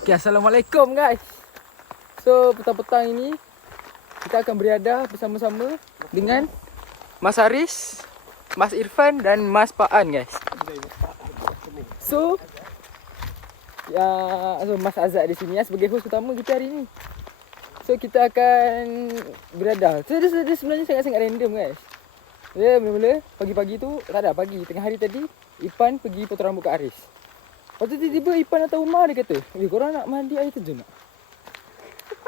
Okay, Assalamualaikum guys. So, petang-petang ini kita akan beriadah bersama-sama dengan Mas Haris, Mas Irfan dan Mas Paan guys. So, Mas Azad di sini sebagai host utama kita hari ini. So, kita akan beriadah. So, dia sebenarnya sangat-sangat random guys. Dia mula-mula pagi-pagi tu, tak ada pagi, tengah hari tadi Ipan pergi potong rambut kat Haris. Lepas tu tiba-tiba Ipan datang rumah, dia kata, korang nak mandi air terjun tak?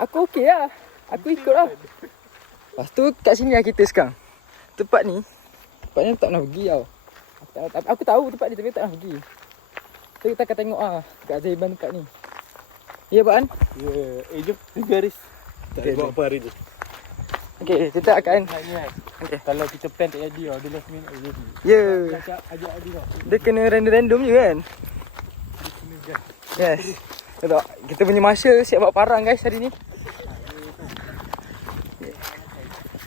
Aku okey lah. Aku ikut lah. Lepas tu kat sini lah kita sekarang. Tempat ni tak pernah pergi tau. Aku tahu tempat ni tapi tak pernah pergi. So kita akan tengok lah kat ajaiban tempat ni. Ya Pak An? Ya, jom pergi Haris. Tak Okay, buat apa hari ni. Okay, kita akan Okay. Kalau kita plan tak jadi lah, dia last minute jadi. Ya, Ajak Adi lah. dia kena random-random je kan. Yes. Betul. Kita punya marshal siap buat parang guys hari ni.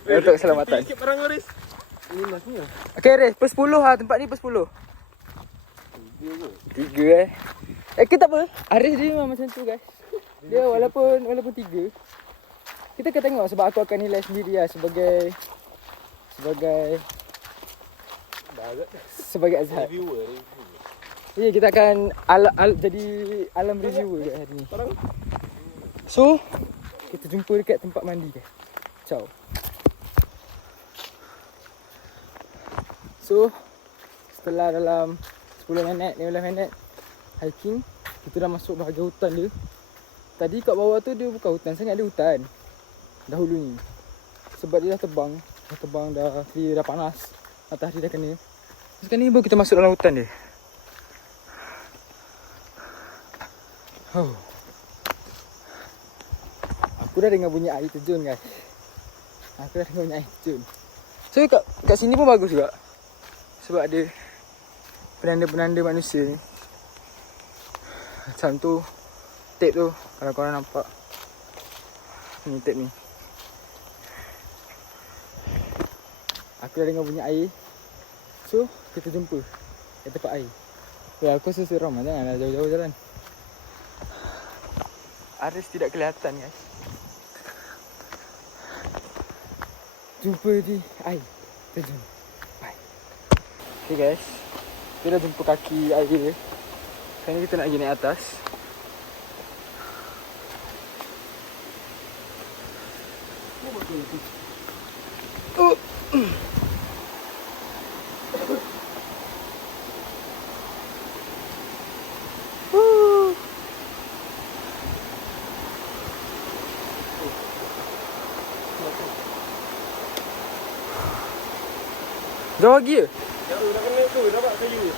Untuk keselamatan. Sikit parang Haris. Ini last ni lah. Okay Haris, per 10 lah tempat ni per 10. 3 ke tak apa. Haris dia memang macam tu guys. Dia walaupun 3, kita akan tengok sebab aku akan nilai sendiri lah sebagai Azhar. Reviewer. Ya, kita akan jadi alam reviewer kat hari ni. So, kita jumpa dekat tempat mandi guys. Ciao. So, setelah dalam 10 minit, 15 minit hiking, kita dah masuk bahagian hutan dia. Tadi kat bawah tu dia bukan hutan sangat, dia hutan dahulu ni. Sebab dia dah terbang dah clear, dah panas, matahari dah kena. Sekarang ni baru kita masuk dalam hutan dia. Oh. Aku dah dengar bunyi air terjun guys. So kat sini pun bagus juga. Sebab ada penanda-penanda manusia ni. Macam tu tape tu, kalau korang nampak. Ni tape ni. Aku dah dengar bunyi air. So kita jumpa kat tempat air. Ya, aku rasa seram lah, janganlah jauh-jauh jalan. Haris tidak kelihatan guys. Jumpa di air terjun. Bye. Okay guys, kita dah jumpa kaki air dia. Sekarang ni kita nak pergi naik atas. Jauh lagi ke? Jauh dah kena tu, dapat kayu.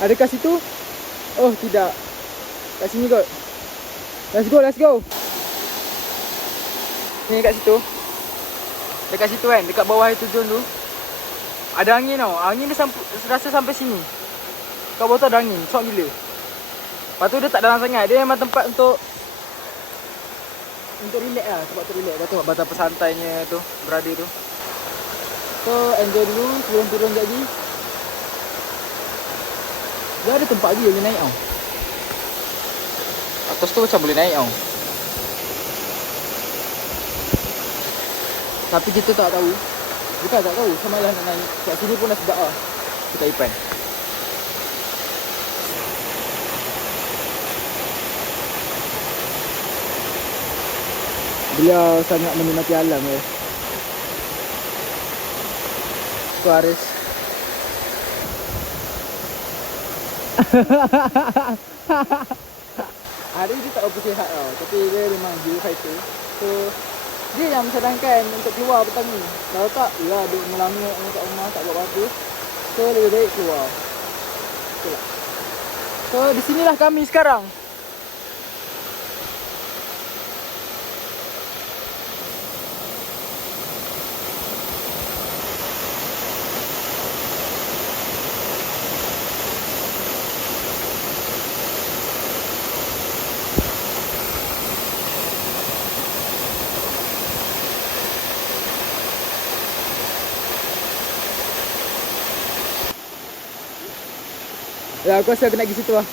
Ada kat situ? Oh tidak. Kat sini kot. Let's go. Ni kat situ. Dekat situ kan, dekat bawah itu terjun tu. Ada angin tau. Angin dia rasa sampai sini. Kat bawah tu ada angin, sok gila. Lepas tu dia tak dalam sangat. Dia memang tempat untuk relax lah. Sebab tu relax. Dah tengok betapa santainya tu, berada tu. So enjoy dulu sebelum turun jadi. Dia ada tempat lagi boleh naik tau. Atas tu macam boleh naik tau. Tapi kita tak tahu. Bukan tak tahu, sama lah nak naik. Kat sini pun dah sedap lah. Kita Ipan. Beliau sangat menikmati alam ya. Tu Haris. Haris dia tak apa sihat tau. Tapi dia memang jiwa fighter. So dia yang mencadangkan untuk keluar petang ni. Kalau tak, ya duduk melama kat rumah tak buat apa-apa. So lebih baik keluar. Betul tak? So di sinilah kami sekarang. Ya, aku rasa aku nak pergi situ lah.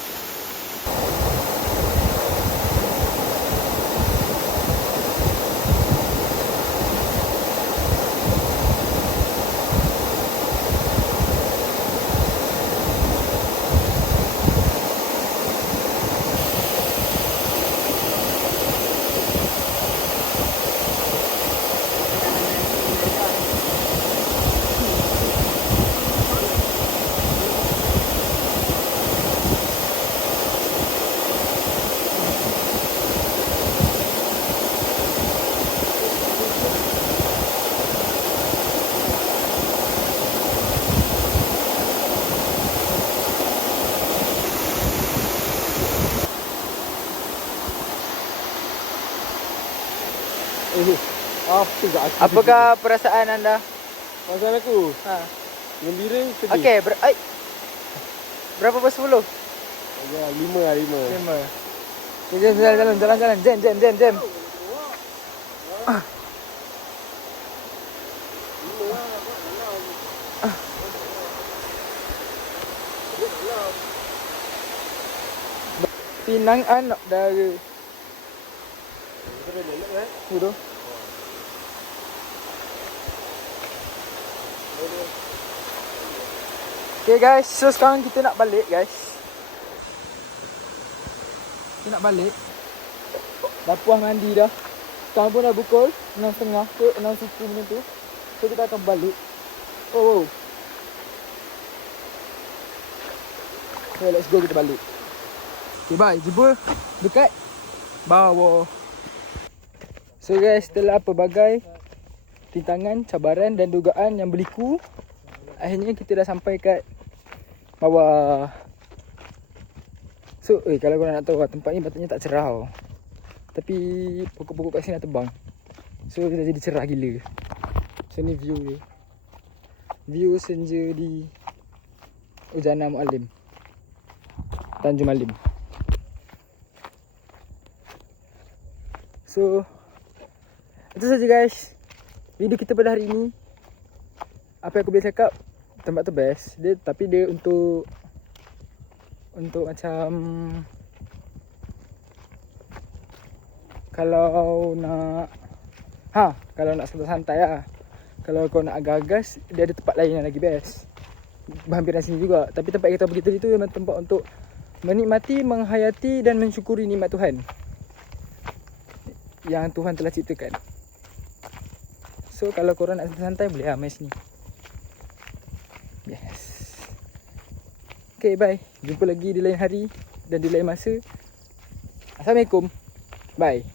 Apa tak aku? Apakah perasaan anda? Perasaan aku? Ha. Gembira, sedih. Okey, berapa per 10? Ya, 5 lah, 5. 5. Okay, jalan. Jam. Pinang anak dari. Udah. Okay guys, so sekarang kita nak balik guys. Kita nak balik. Dah puas mandi dah. Sekarang pun dah pukul 6.30 ke 6.10 macam tu. So kita akan balik. Oh. So let's go, kita balik. Okay bye, jumpa dekat bawah. So guys, setelah pelbagai rintangan, cabaran dan dugaan yang berliku, akhirnya kita dah sampai kat bawah. So, kalau korang nak tahu, tempat ni patutnya tak cerah tau. Tapi pokok-pokok kat sini dah tebang. So, dia dah jadi cerah gila. So, ni view dia. View senja di Ujana Mualim, Tanjung Malim. So, itu saja guys video kita pada hari ini. Apa yang aku boleh cakap, tempat tu best dia, tapi dia untuk macam kalau nak santai-santai lah. Kalau kau nak agas-agas, dia ada tempat lain yang lagi best, berhampiran sini juga. Tapi tempat kita pergi tadi tu memang tempat untuk menikmati, menghayati dan mensyukuri nikmat Tuhan yang Tuhan telah ciptakan. So kalau korang nak santai, boleh lah main sini. Yes. Okay, bye. Jumpa lagi di lain hari dan di lain masa. Assalamualaikum. Bye.